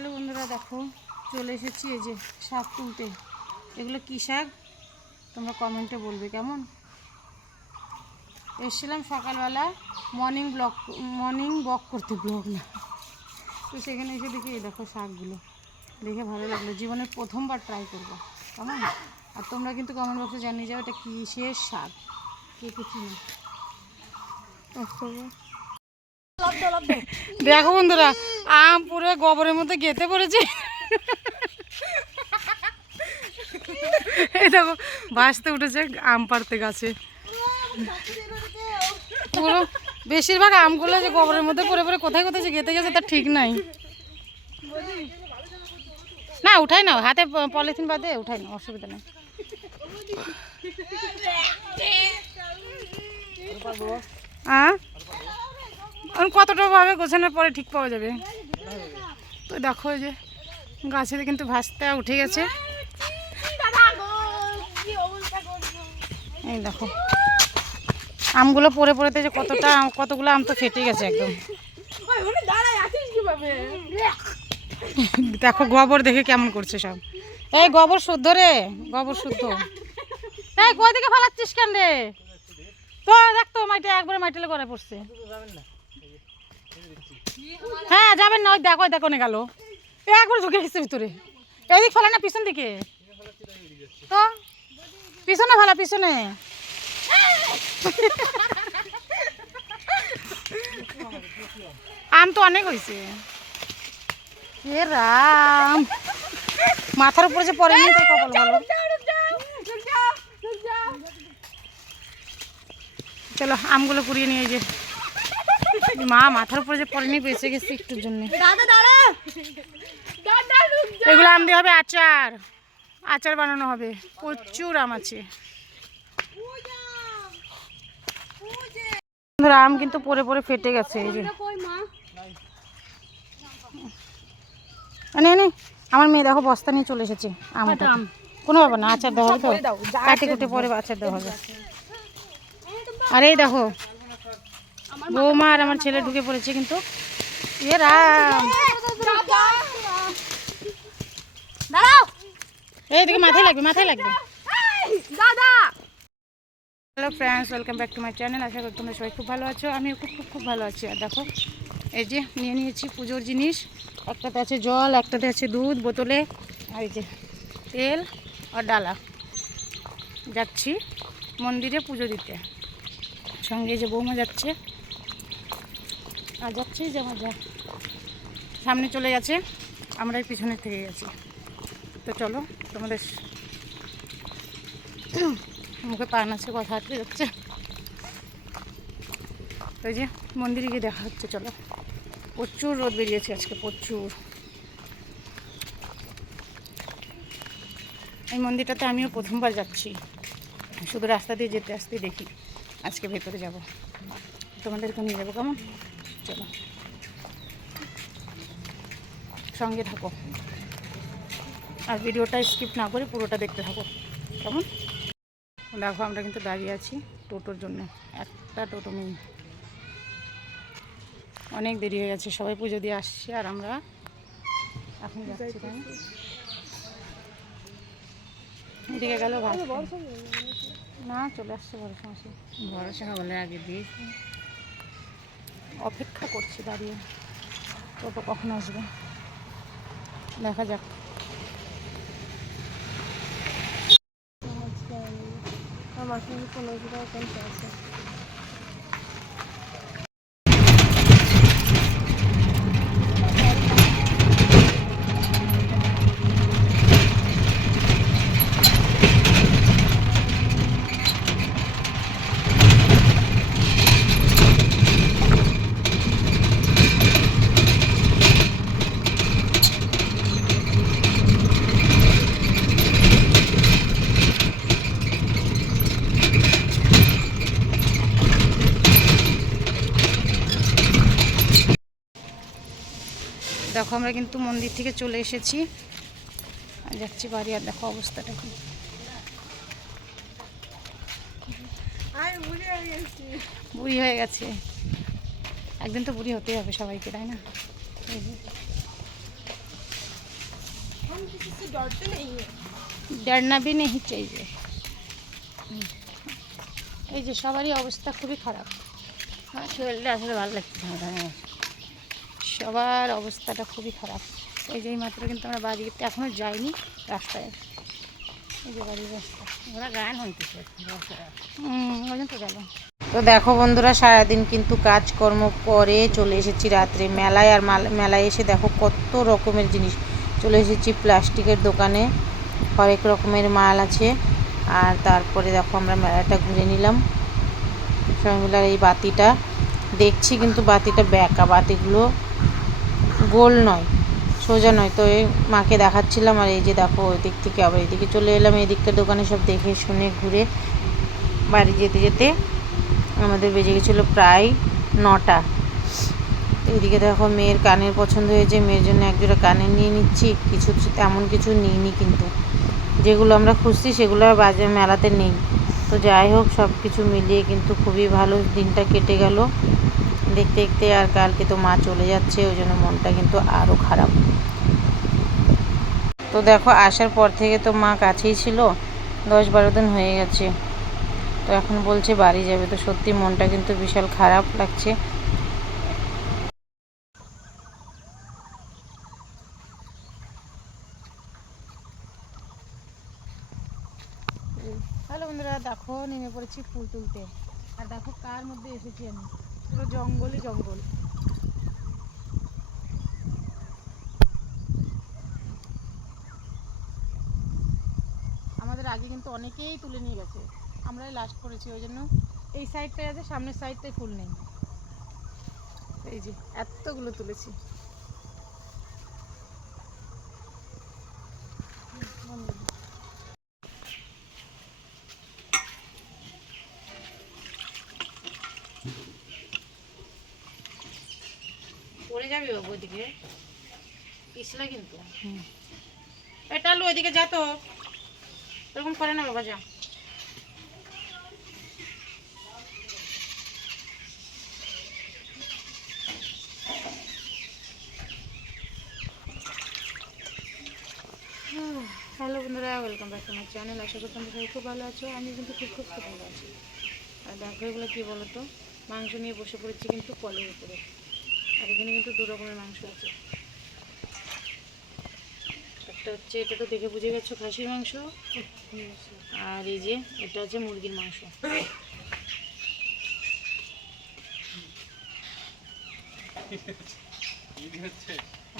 Hello বন্ধুরা, দেখো চলে এসেছি এই যে শাক তুলতে। এগুলো কী শাক তোমরা কমেন্টে বলবে। কেমন এসেছিলাম সকালবেলা মর্নিং ওয়াক করতে, ব্লগ না তো সেখানে এসে দেখি এই দেখো শাকগুলো দেখে ভালো লাগলো। জীবনের প্রথমবার ট্রাই করবো কেমন। আর তোমরা কিন্তু কমেন্ট বক্সে জানিয়ে যাও এটা কিসের শাক, কে কিছু না। দেখো বন্ধুরা, আম পুরো গোবরের মধ্যে গেঁথে পড়েছে। এই দেখো ভাসতে উঠেছে আম পাড়তে গাছে। পুরো বেশিরভাগ আমগুলো যে গোবরের মধ্যে পড়ে পড়ে কোথায় কোথায় যে গেঁথে গেছে তার ঠিক নাই। না উঠাই না, হাতে পলিথিন বাদে উঠাই না, অসুবিধা নেই। কতটা ভাবে গোছানোর পরে ঠিক পাওয়া যাবে। তো দেখো এই যে গাছে কিন্তু ভাসতে উঠে গেছে। এই দেখো আমগুলো পড়ে পড়েতে যে কতগুলো আম তো ফেটে গেছে একদম। দেখো গোবর দেখে কেমন করছে সব। এই গোবর শুদ্ধ রে, গোবর শুদ্ধ। এই কই দিকে ফালাচ্ছিস কেন রে? তো দেখ তো মাইটা একবারে মাইটেলে করে পড়ছে। হ্যাঁ যাবেন না, ওই দেখো দেখো নে গেল একবার ঢুকে গেছে ভিতরে। এইদিক ফেলা না পিছন দিকে, তো পিছনে ফেলা, পিছনে। আম তো অনেক হয়েছে। এ রাম, মাথার উপরে যে পড়েনি তাই কপাল ভালো। চলো আমগুলো কুড়িয়ে নিয়ে যে মা মাথার উপরে যে পড়েনি বেঁচে গেছে একটুর জন্য। এগুলো আম দিয়ে হবে আচার, আচার বানানো হবে। প্রচুর আম আছে। আম কিন্তু পরে পরে ফেটে গেছে। এই যে আমার মেয়ে দেখো বস্তা নিয়ে চলে এসেছে। আমটা কোনো ব্যাপার না, আচার দেওয়া হবে তো, কাটে কুটে পরে আচার দেওয়া হবে। আর এই দেখো বৌমা আর আমার ছেলে ঢুকে পড়েছে কিন্তু। এ রাম, এইদিকে মাথায় লাগবে, মাথায় লাগবে। Hello friends, welcome back to my channel. আশা করি তোমরা সবাই খুব ভালো আছো। আমিও খুব খুব খুব ভালো আছি। আর দেখো এই যে নিয়ে নিয়েছি পুজোর জিনিস। একটাতে আছে জল, একটাতে আছে দুধ বোতলে, আর এই যে তেল আর ডালা। যাচ্ছি মন্দিরে পুজো দিতে, সঙ্গে যে বৌমা যাচ্ছে আর যাচ্ছি যে আমার যা সামনে চলে গেছে, আমরা পিছনের থেকে গেছি। তো চলো তোমাদের মুখে পান আছে, কথা আটকে যাচ্ছে। ওই যে মন্দিরে গিয়ে দেখা হচ্ছে। চলো, প্রচুর রোদ বেরিয়েছে আজকে, প্রচুর। এই মন্দিরটাতে আমিও প্রথমবার যাচ্ছি, শুধু রাস্তা দিয়ে যেতে আসতে দেখি। আজকে ভেতরে যাব, তোমাদেরকে নিয়ে যাবো। কেমন? চলো সঙ্গে থাকো, আর ভিডিওটা স্কিপ না করে পুরোটা দেখতে থাকো। কেমন? দেখো আমরা কিন্তু দাঁড়িয়ে আছি টোটোর জন্য। একটা টোটো নেই, অনেক দেরি হয়ে গেছে। সবাই পুজো দিয়ে আসছে আর আমরা এখন যাচ্ছি। এদিকে গেল না, চলে আসছে ভরসা মাসে। ভরসা বলে আগে দিয়েছি, অপেক্ষা করছি দাঁড়িয়ে টোটো কখন আসবে দেখা যাক। আমার সঙ্গে 15 টাকা কম আছে। দেখো আমরা কিন্তু মন্দির থেকে চলে এসেছি, যাচ্ছি বাড়ি। আর দেখো অবস্থাটা কি, বুড়ি হয়ে গেছে। একদিন তো বুড়ি হতেই হবে সবাইকে, তাই না? किसी से डरते नहीं है। डरना भी नहीं चाहिए। এই যে সবারই অবস্থা খুবই খারাপ, আমার শরীরটা আসলে ভালো লাগছে না, সবার অবস্থাটা খুবই খারাপ। এই যে এই মাত্র কিন্তু আমরা বাড়িতে এখনও যাইনি, রাস্তায় এই যে বাড়ির রাস্তা ওরা গান হইতেছে ওই তো গেল। তো দেখো বন্ধুরা, সারাদিন কিন্তু কাজকর্ম করে চলে এসেছি রাত্রে মেলায়। আর মেলায় এসে দেখো কত রকমের জিনিস, চলে এসেছি প্লাস্টিকের দোকানে, হরেক রকমের মাল আছে। আর তারপরে দেখো আমরা মেলাটা ঘুরে নিলাম সবাই মিলে। এই বাতিটা দেখছি কিন্তু বাতিটা ব্যাকা, বাতিগুলো গোল নয়, সোজা নয়। তো এই মাকে দেখাচ্ছিলাম, আর এই যে দেখো ওই দিক থেকে আবার এদিকে চলে এলাম। এই দিককার দোকানে সব দেখে শুনে ঘুরে বাড়ি যেতে যেতে আমাদের বেজে গেছিলো প্রায় 9টা। এদিকে দেখো মেয়ের কানের পছন্দ হয়েছে, মেয়ের জন্য একজোড়া কানের নিয়ে নিচ্ছি। কিছু তেমন কিছু নিইনি, কিন্তু যেগুলো আমরা খুঁজছি সেগুলো আর বাজার মেলাতে নেই। তো যাই হোক, সব কিছু মিলিয়ে কিন্তু খুবই ভালো দিনটা কেটে গেল দেখতে দেখতে। আর কালকে তো মা চলে যাচ্ছে, ওই জন্য মনটা কিন্তু আরও খারাপ। তো দেখো আসার পর থেকে তো মা কাছেই ছিল, 10-12 দিন হয়ে গেছে। তো এখন বলছে বাড়ি যাবে, তো সত্যি মনটা কিন্তু বিশাল খারাপ লাগছে। হ্যালো বন্ধুরা, দেখো নেমে পড়েছি ফুল তুলতে। আর দেখো কার মধ্যে এসেছি আমি, পুরো জঙ্গলই জঙ্গল। আমাদের আগে কিন্তু অনেকেই তুলে নিয়ে গেছে, আমরাই লাস্ট করেছি, ওই জন্য এই সাইডটাই আছে, সামনের সাইডটাই ফুল নেই। এই যে এতগুলো তুলেছি। পড়ে যাবে বাবু, ওইদিকে পিছলা কিন্তু। এটা আলু ওইদিকে যা, তো এরকম করে না বাবা, যা। হ্যালো বন্ধুরা, welcome back to my channel. আশা করি তোমরা সবাই খুব ভালো আছো, আমি কিন্তু খুব খুব খুব ভালো আছি। আর দেখো এগুলো কী বলো তো, মাংস নিয়ে বসে পড়েছি কিন্তু কলের উপরে। আর এখানে কিন্তু 2 রকমের মাংস আছে। একটা হচ্ছে, এটা তো দেখে বুঝে গেছো, খাসির মাংস। আর এই যে এটা হচ্ছে মুরগির মাংস।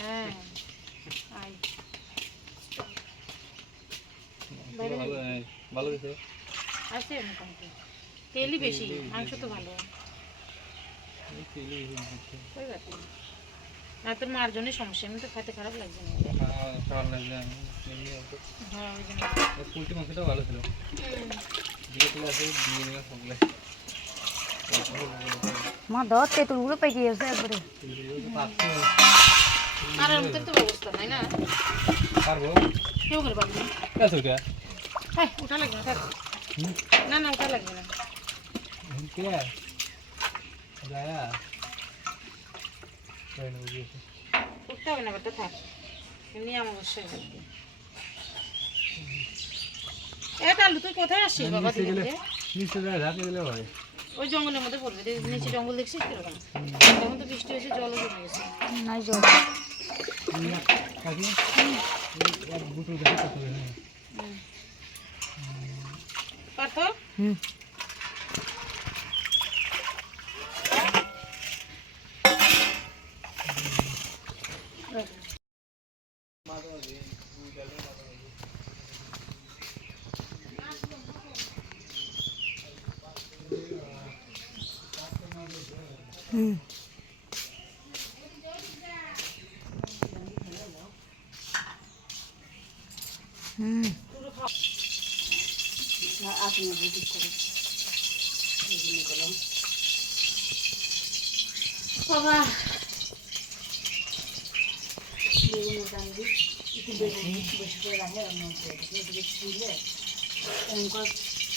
হ্যাঁ আছে মোটামুটি, তেলই বেশি, মাংস তো ভালো। না তোর মার জন্যই সমস্যা, এমনি তো খেতে খারাপ লাগছে না। হ্যাঁ ওই জন্য পোলট্রি মাংসটা ভালো ছিল। মা ধর তেঁতুলগুলো পেকে গেছে একবারে। আর এর মতন তো ব্যবস্থা নাই না, পারবো কেউ করে পারবে না। হ্যাঁ ওটা লাগবে না, থাক। না না ওটা লাগবে না, উঠতে হবে না, বাটা থাক, এমনি আমার অবশ্যই লাগবে। এটা আলু তুই কোথায় আসছিস বাবা? ওই জঙ্গলের মধ্যে পড়বে, নিচে জঙ্গল দেখছিস কিরকম? এখন তো বৃষ্টি হয়েছে, জলও জমে গেছে। নাই জল পাথর। বাবা বেগুনের দাম দিই একটু, বেগুন বেশি করে রাখলে দিলে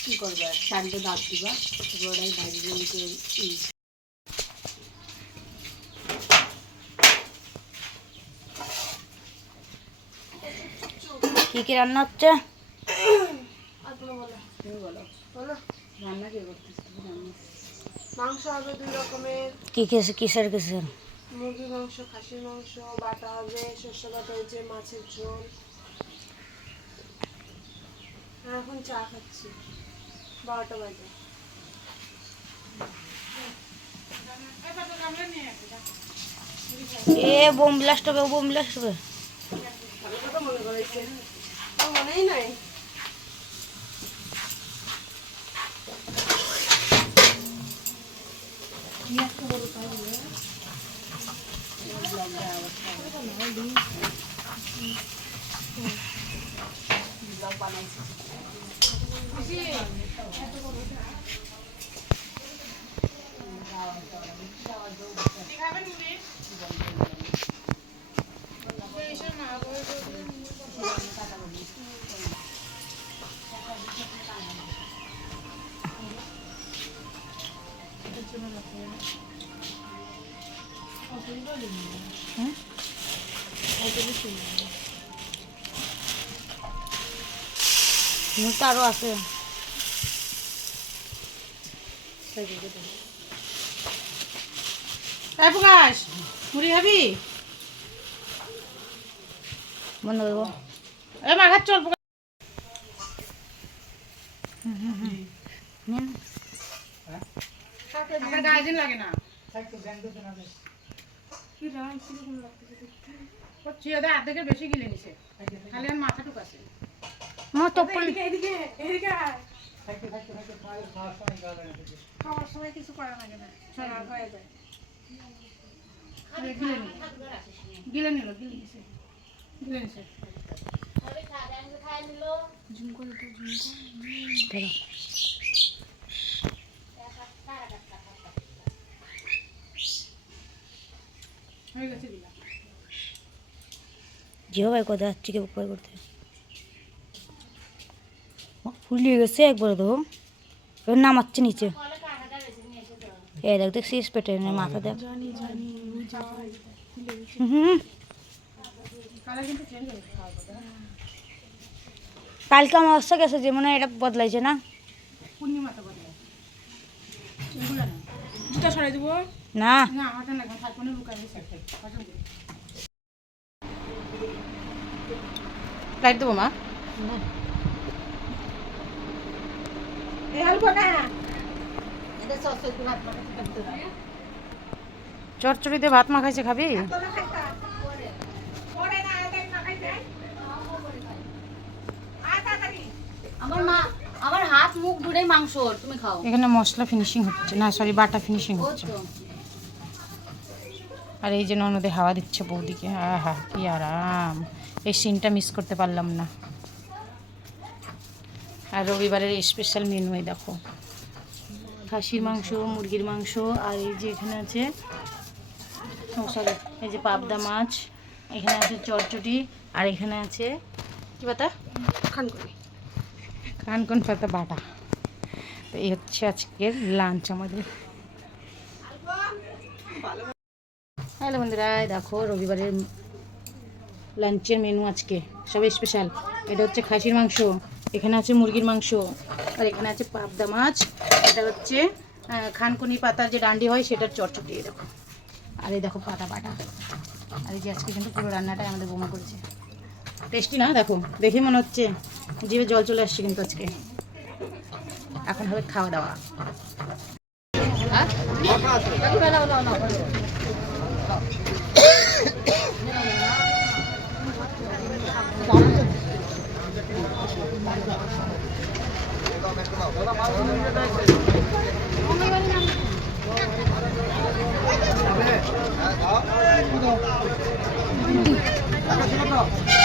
কী করবে, চারটে দাঁত দিবা, ওটাই ভাজি। কি কি রান্না হচ্ছে? মাংস হবে 2 রকমের, কি কিসের কিসের? মুরগির মাংস, খাসির মাংস, বাটা হবে, সর্ষে বাটা হয়েছে, মাছের ঝোল। আর এখন চা খাচ্ছি, 12টা বাজে। এ বোম ব্লাস্ট হবে, বোম ব্লাস্ট হবে। ভালো কথা মনে করেছে, তো মনেই নাই। মুখ আরো আছে। তাই প্রকাশ মুড়ি খাবি? বন্ধ করবো। এ মাঘার চল প্রকাশ। নিন। আমার গার্জেন লাগে না। অর্ধেকের বেশি গিলে নিছে, খালি আর মাথাটুক আছে। আমার চপ্পল এদিকে এদিকে আয়। খাওয়ার সময় কিছু করা লাগে না, রাগ হয়ে যায়। গিলে নিল গিলে নিছে গিলে নিছে। হয়ে গেছে দিলা। জিও ভাই কোথায় যাচ্ছি কে উপকার করতে? ফুলিয়ে গেছে একবারে তো, এবার নামাচ্ছে নিচে। এই দেখ দেখছিস পেটে মাথা দেখ। হুম, কালার কিন্তু চেঞ্জ হয়ে গেছে খাওয়ার পর। কালকে অমাবস্যা গেছে যে মনে হয় এটা বদলাইছে না? পূর্ণিমাতে বদলে এগুলো না, দুটা সরাই দেবো না না। আমারটা না থাকবে লুকাই গেছে। লাইট দেবো মা? চচ্চড়িতে ভাত মাখাইছে, খাবি? আমার হাত মুখ ধুড়েই মাংস, তুমি খাও। এখানে মশলা ফিনিশিং হচ্ছে না, সরি বাটা ফিনিশিং হচ্ছে। আর এই যে ননদে হাওয়া দিচ্ছে বৌদিকে। আহা কি আরাম, এই সিনটা মিস করতে পারলাম না। আর রবিবারের স্পেশাল মেনু এই দেখো, খাসির মাংস, মুরগির মাংস, আর এই যে এখানে আছে সরি এই যে পাবদা মাছ, এখানে আছে চটচটি, আর এখানে আছে কি পাতা? কানকন পাতা বাটা। তো এই হচ্ছে আজকের লাঞ্চ আমাদের। হ্যালো বন্ধুরা, দেখো রবিবারের লাঞ্চের মেনু আজকে সব স্পেশাল। এটা হচ্ছে খাসির মাংস, এখানে আছে মুরগির মাংস, আর এখানে আছে পাবদা মাছ, এটা হচ্ছে খানকুনি পাতার যে ডান্ডি হয় সেটার চটচটি। দেখো, আর এই দেখো পাতা বাটা। আর এই যে আজকে কিন্তু পুরো রান্নাটাই আমাদের বোমা করেছে। টেস্টি না? দেখো দেখে মনে হচ্ছে জিভে জল চলে আসছে কিন্তু আজকে। এখন হবে খাওয়া দাওয়া।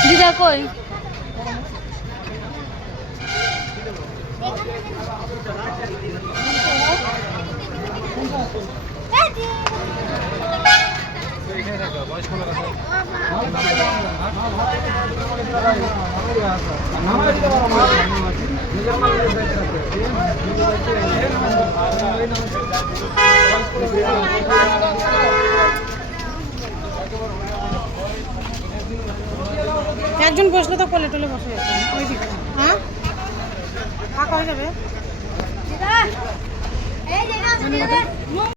দিদা কই? একজন বসলে তো কোলে টোলে বসে যেত ওই দিকে। হ্যাঁ ফাঁকা হয়ে যাবে।